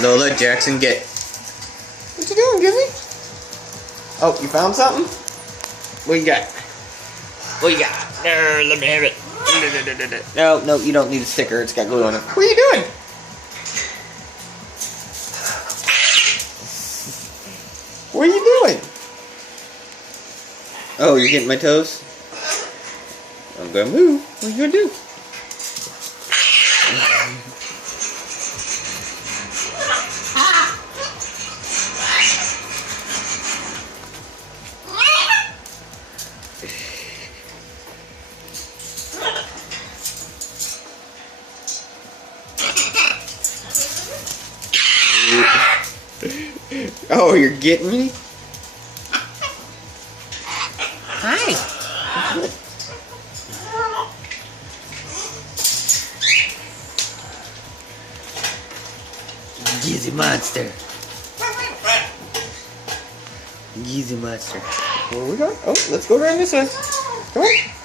Lola, Jackson, get. What you doing, Jimmy? Oh, you found something? What you got? What you got? Let me have it. No, you don't need a sticker. It's got glue on it. What are you doing? What are you doing? Oh, you're getting my toes? I'm gonna move. What are you gonna do? Oh, you're getting me? Hi. Gizzy monster. Gizzy monster. Where are we going? Oh, let's go around this way. Come on.